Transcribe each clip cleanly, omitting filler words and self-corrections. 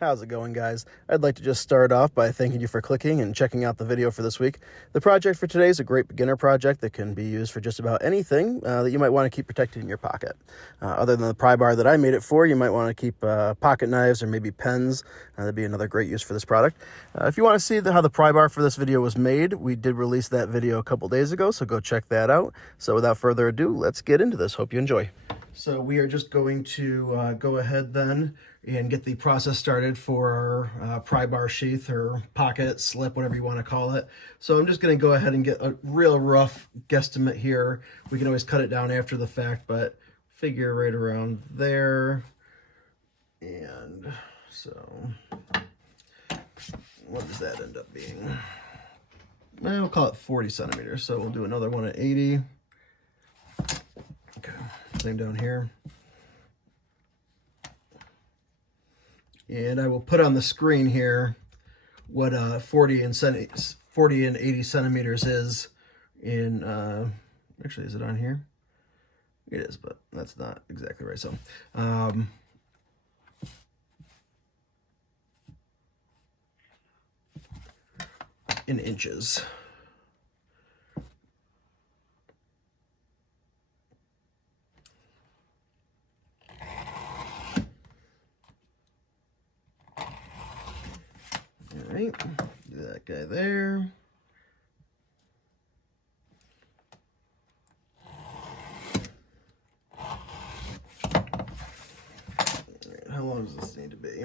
How's it going, guys? I'd like to just start off by thanking you for clicking and checking out the video for this week. The project for today is a great beginner project that can be used for just about anything that you might want to keep protected in your pocket. Other than the pry bar that I made it for, you might want to keep pocket knives or maybe pens. That'd be another great use for this product. If you want to see how the pry bar for this video was made, we did release that video a couple days ago, so go check that out. So without further ado, let's get into this. Hope you enjoy. So we are just going to go ahead then and get the process started for our pry bar sheath or pocket, slip, whatever you want to call it. So I'm just going to go ahead and get a real rough guesstimate here. We can always cut it down after the fact, but figure right around there. And so what does that end up being? We'll call it 40 centimeters. So we'll do another one at 80. Okay, same down here. And I will put on the screen here what 40 and 80 centimeters is in, actually, is it on here? It is, but that's not exactly right. So, in inches. All right, do that guy there. All right, how long does this need to be?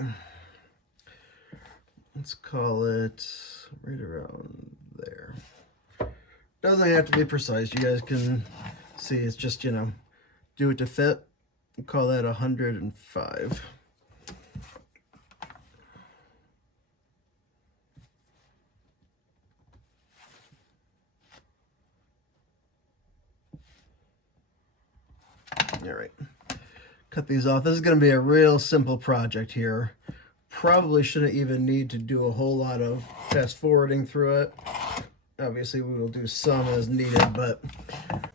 Let's call it right around there. Doesn't have to be precise. You guys can see it's just, you know, do it to fit. We'll call that 105. All right, cut these off. This is going to be a real simple project here. Probably shouldn't even need to do a whole lot of fast forwarding through it. Obviously, we will do some as needed, but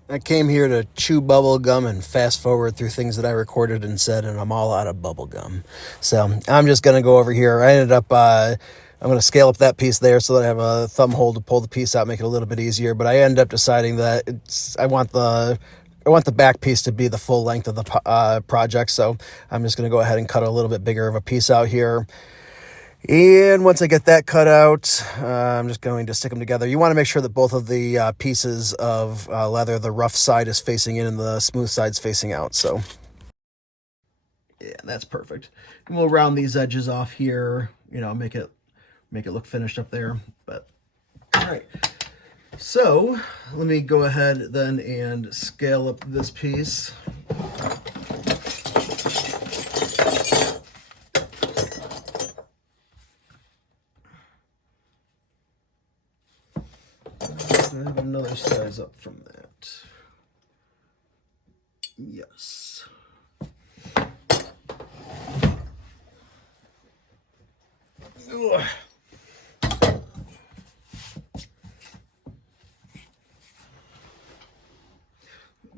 I came here to chew bubble gum and fast forward through things that I recorded and said, and I'm all out of bubble gum. So I'm just going to go over here. I ended up, I'm going to scale up that piece there so that I have a thumb hole to pull the piece out, make it a little bit easier. But I end up deciding that I want the back piece to be the full length of the project, so I'm just going to go ahead and cut a little bit bigger of a piece out here. And once I get that cut out, I'm just going to stick them together. You want to make sure that both of the pieces of leather, the rough side is facing in and the smooth side's facing out. So yeah, that's perfect. And we'll round these edges off here, you know, make it look finished up there. But all right. So let me go ahead then and scale up this piece. I have another size up from that. Yes. Ugh.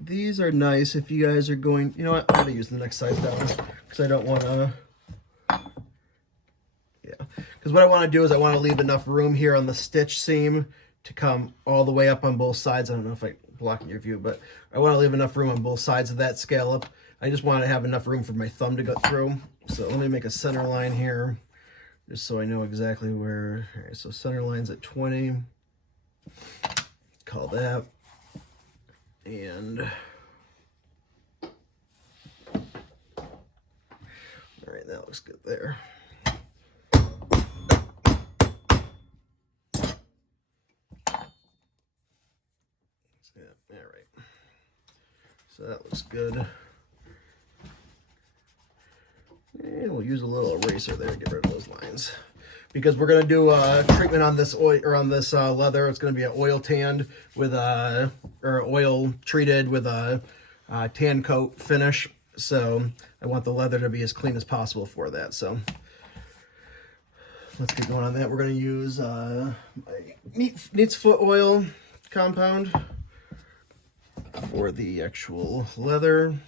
These are nice if you guys are going, you know what, I'm going to use the next size down because I don't want to, yeah. Because what I want to do is I want to leave enough room here on the stitch seam to come all the way up on both sides. I don't know if I'm blocking your view, but I want to leave enough room on both sides of that scallop. I just want to have enough room for my thumb to go through. So let me make a center line here just so I know exactly where. All right, so center line's at 20. Call that. And all right, that looks good there. Yeah, all right. So that looks good. And we'll use a little eraser there to get rid of those lines. Because we're gonna do a treatment on this oil or on this leather. It's gonna be an oil tanned with or oil treated with a tan coat finish. So I want the leather to be as clean as possible for that. So let's get going on that. We're gonna use my neat's foot oil compound for the actual leather.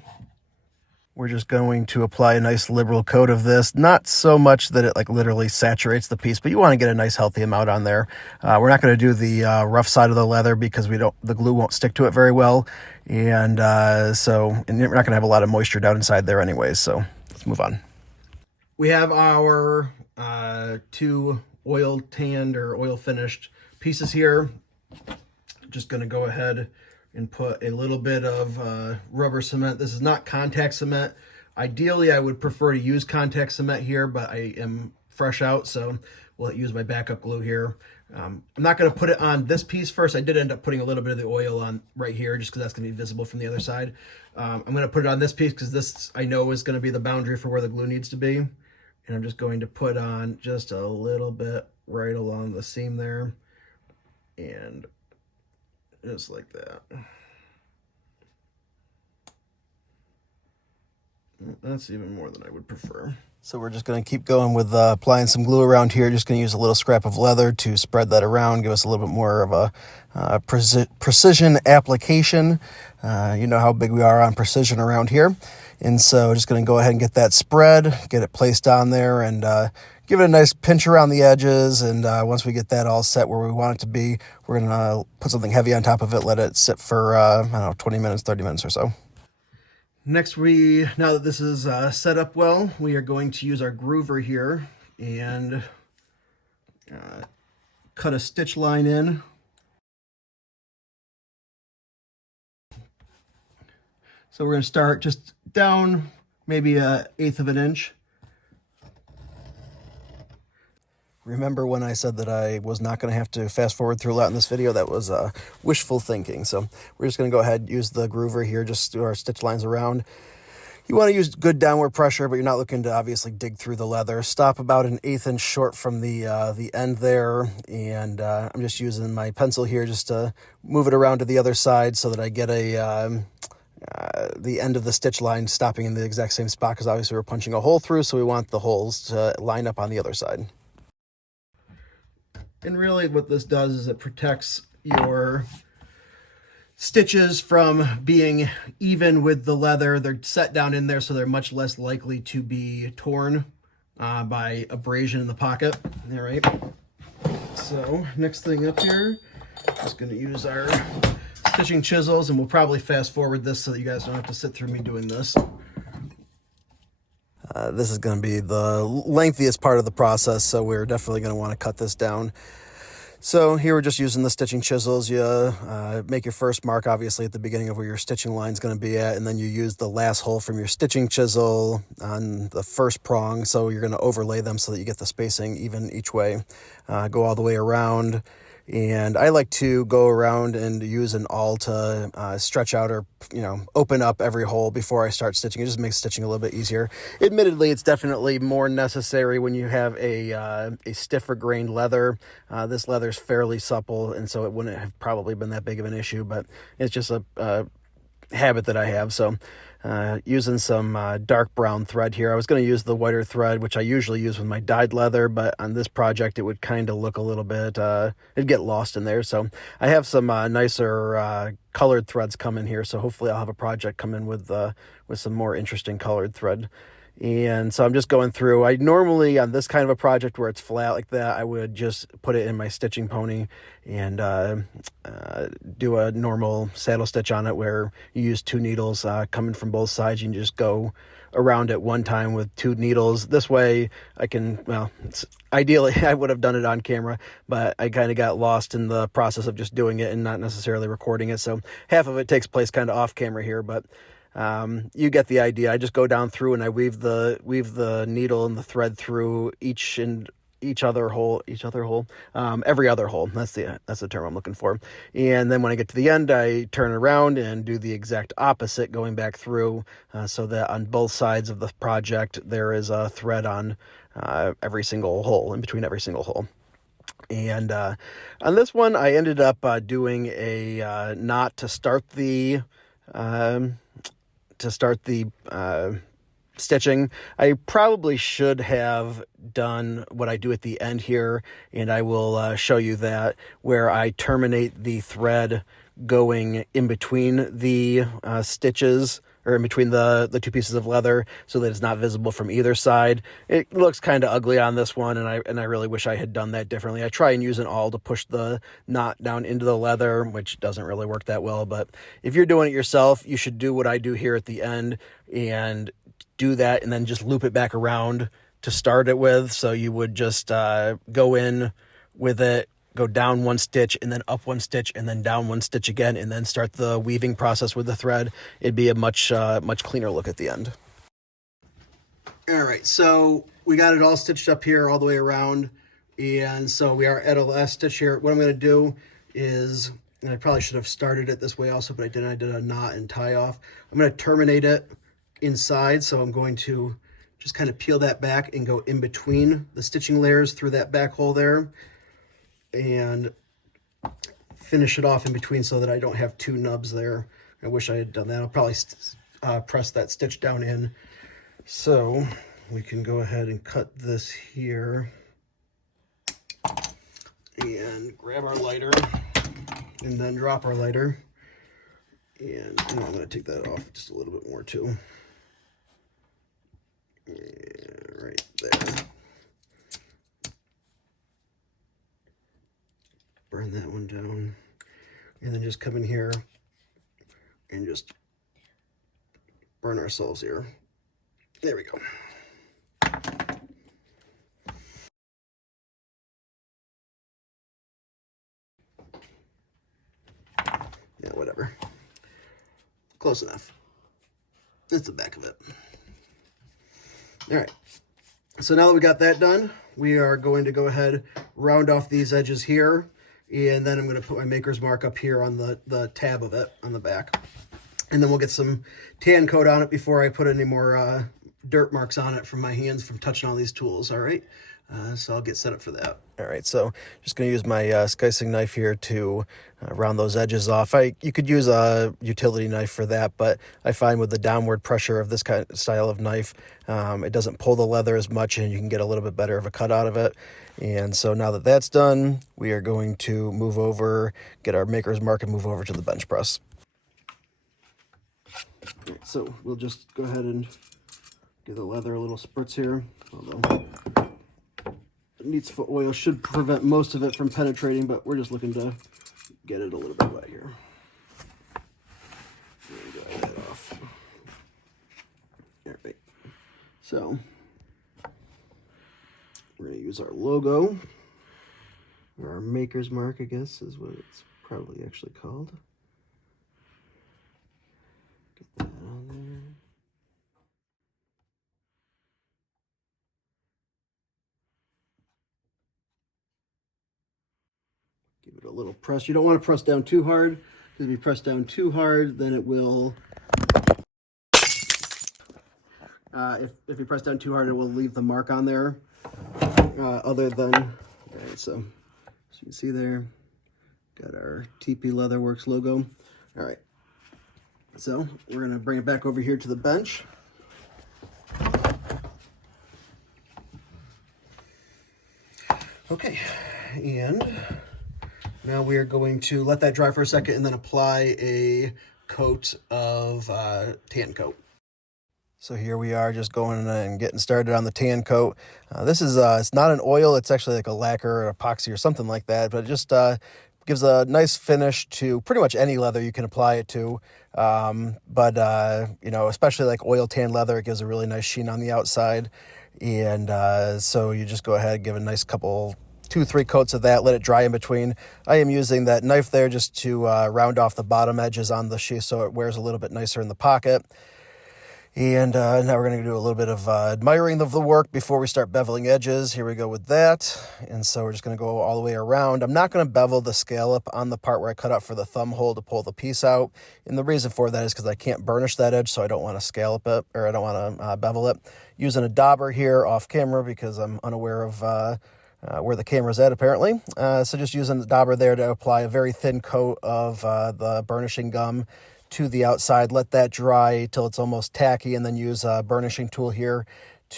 We're just going to apply a nice liberal coat of this, not so much that it like literally saturates the piece, but you want to get a nice healthy amount on there. We're not going to do the rough side of the leather because the glue won't stick to it very well, and we're not going to have a lot of moisture down inside there anyways. So let's move on. We have our 2 oil tanned or oil finished pieces here. Just going to go ahead and put a little bit of rubber cement. This is not contact cement. Ideally, I would prefer to use contact cement here, but I am fresh out, so we'll use my backup glue here. I'm not going to put it on this piece first. I did end up putting a little bit of the oil on right here just because that's going to be visible from the other side. I'm going to put it on this piece because this I know is going to be the boundary for where the glue needs to be. And I'm just going to put on just a little bit right along the seam there. And just like that. That's even more than I would prefer. So we're just going to keep going with applying some glue around here. Just going to use a little scrap of leather to spread that around, give us a little bit more of a precision application. You know how big we are on precision around here. And so just going to go ahead and get that spread, get it placed on there, and give it a nice pinch around the edges. And once we get that all set where we want it to be, we're going to put something heavy on top of it, let it sit for, 20 minutes, 30 minutes or so. Next, now that this is set up well, we are going to use our groover here and cut a stitch line in. So we're going to start just down maybe 1/8 of an inch. Remember when I said that I was not going to have to fast forward through a lot in this video? That was wishful thinking. So we're just going to go ahead and use the groover here, just do our stitch lines around. You want to use good downward pressure, but you're not looking to obviously dig through the leather. Stop about 1/8 inch short from the end there, and I'm just using my pencil here just to move it around to the other side so that I get the end of the stitch line stopping in the exact same spot, because obviously we're punching a hole through, so we want the holes to line up on the other side. And really what this does is it protects your stitches from being even with the leather. They're set down in there, so they're much less likely to be torn by abrasion in the pocket. All right. So next thing up here, just going to use our stitching chisels, and we'll probably fast forward this so that you guys don't have to sit through me doing this. This is going to be the lengthiest part of the process, so we're definitely going to want to cut this down. So here we're just using the stitching chisels. You make your first mark, obviously, at the beginning of where your stitching line is going to be at, and then you use the last hole from your stitching chisel on the first prong. So you're going to overlay them so that you get the spacing even each way. Go all the way around. And I like to go around and use an awl to stretch out or, open up every hole before I start stitching. It just makes stitching a little bit easier. Admittedly, it's definitely more necessary when you have a stiffer grained leather. This leather is fairly supple, and so it wouldn't have probably been that big of an issue, but it's just a habit that I have. So using some dark brown thread here. I was going to use the whiter thread, which I usually use with my dyed leather, but on this project it would kind of look a little bit, it'd get lost in there. So I have some nicer colored threads coming here, so hopefully I'll have a project come in with some more interesting colored thread. And so I'm just going through. I normally, on this kind of a project where it's flat like that, I would just put it in my stitching pony and do a normal saddle stitch on it where you use 2 needles coming from both sides. You can just go around at one time with 2 needles. This way I can, ideally I would have done it on camera, but I kind of got lost in the process of just doing it and not necessarily recording it. So half of it takes place kind of off camera here, but you get the idea. I just go down through and I weave the needle and the thread through every other hole. That's the term I'm looking for. And then when I get to the end, I turn around and do the exact opposite, going back through, so that on both sides of the project there is a thread on every single hole, in between every single hole. And on this one, I ended up doing a knot to start the stitching. I probably should have done what I do at the end here, and I will show you that, where I terminate the thread going in between the stitches or in between the two pieces of leather, so that it's not visible from either side. It looks kind of ugly on this one, and I really wish I had done that differently. I try and use an awl to push the knot down into the leather, which doesn't really work that well. But if you're doing it yourself, you should do what I do here at the end and do that, and then just loop it back around to start it with. So you would just go in with it, go down one stitch and then up one stitch and then down one stitch again, and then start the weaving process with the thread. It'd be a much cleaner look at the end. All right, so we got it all stitched up here all the way around, and so we are at a last stitch here. What I'm going to do is, and I probably should have started it this way also, but I didn't. I did a knot and tie off. I'm going to terminate it inside, so I'm going to just kind of peel that back and go in between the stitching layers through that back hole there, and finish it off in between so that I don't have two nubs there. I wish I had done that. I'll probably press that stitch down in. So we can go ahead and cut this here and grab our lighter and then drop our lighter. And I'm going to take that off just a little bit more too. And right there. Burn that one down, and then just come in here and just burn ourselves here. There we go. Yeah, whatever. Close enough. That's the back of it. All right. So now that we got that done, we are going to go ahead, round off these edges here. And then I'm going to put my maker's mark up here on the tab of it on the back. And then we'll get some tan coat on it before I put any more dirt marks on it from my hands from touching all these tools. All right. So I'll get set up for that. All right. So just going to use my slicing knife here to round those edges off. You could use a utility knife for that, but I find with the downward pressure of this kind of style of knife, it doesn't pull the leather as much, and you can get a little bit better of a cut out of it. And so now that that's done, we are going to move over, get our maker's mark, and move over to the bench press. All right, so we'll just go ahead and give the leather a little spritz here, although neat foot oil should prevent most of it from penetrating, but we're just looking to get it a little bit wet here. Dry that off. All right. So we're going to use our logo, or our maker's mark, I guess is what it's probably actually called. Get that on there. Give it a little press. You don't want to press down too hard, because if you press down too hard, then it will, if you press down too hard, it will leave the mark on there. Other than, all right, so as you can see there, got our TP Leatherworks logo. All right, so we're going to bring it back over here to the bench. Okay, and now we are going to let that dry for a second and then apply a coat of tan coat. So here we are just going and getting started on the tan coat. This is, it's not an oil, it's actually like a lacquer or epoxy or something like that, but it just gives a nice finish to pretty much any leather you can apply it to. You know, especially like oil tan leather, it gives a really nice sheen on the outside. And so you just go ahead, give a nice couple, 2-3 coats of that, let it dry in between. I am using that knife there just to round off the bottom edges on the sheath so it wears a little bit nicer in the pocket. And now we're going to do a little bit of admiring of the work before we start beveling edges. Here we go with that. And so we're just going to go all the way around. I'm not going to bevel the scallop on the part where I cut out for the thumb hole to pull the piece out. And the reason for that is because I can't burnish that edge, so I don't want to scallop it, or I don't want to bevel it. Using a dauber here off camera because I'm unaware of where the camera's at apparently. So just using the dauber there to apply a very thin coat of the burnishing gum to the outside, let that dry till it's almost tacky, and then use a burnishing tool here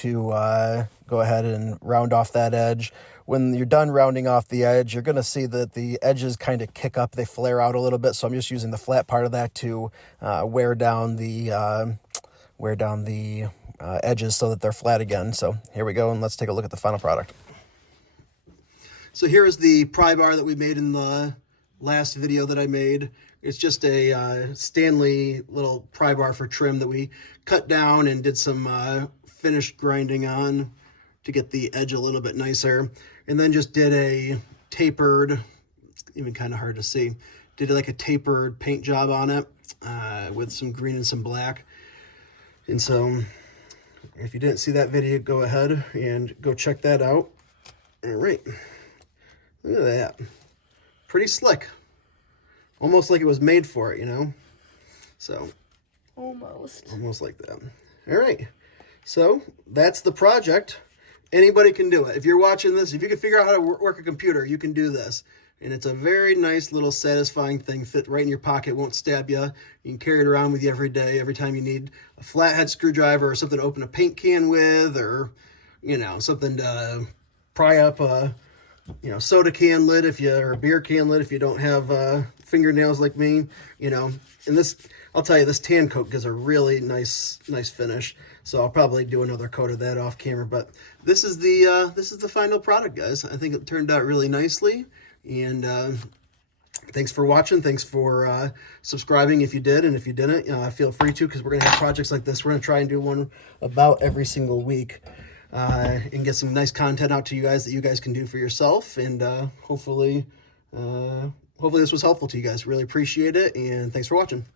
to go ahead and round off that edge. When you're done rounding off the edge, you're going to see that the edges kind of kick up, they flare out a little bit. So I'm just using the flat part of that to wear down the edges so that they're flat again. So here we go, and let's take a look at the final product. So here is the Prybar that we made in the last video that I made. It's just a Stanley little Prybar for trim that we cut down and did some finished grinding on to get the edge a little bit nicer. And then just did a tapered, even kind of hard to see, did like a tapered paint job on it with some green and some black. And so if you didn't see that video, go ahead and go check that out. All right, look at that. Pretty slick. Almost like it was made for it, you know? So. Almost like that. All right. So that's the project. Anybody can do it. If you're watching this, if you can figure out how to work a computer, you can do this. And it's a very nice little satisfying thing. Fit right in your pocket, won't stab you. You can carry it around with you every day, every time you need a flathead screwdriver or something to open a paint can with, or, you know, something to pry up a, you know, soda can lid or a beer can lid if you don't have fingernails like me, you know. And this, I'll tell you, this tan coat gives a really nice finish. So I'll probably do another coat of that off camera. But this is the final product, guys. I think it turned out really nicely. And thanks for watching. Thanks for subscribing if you did, and if you didn't, feel free to, because we're gonna have projects like this. We're gonna try and do one about every single week. And get some nice content out to you guys that you guys can do for yourself. And hopefully this was helpful to you guys. Really appreciate it, and thanks for watching.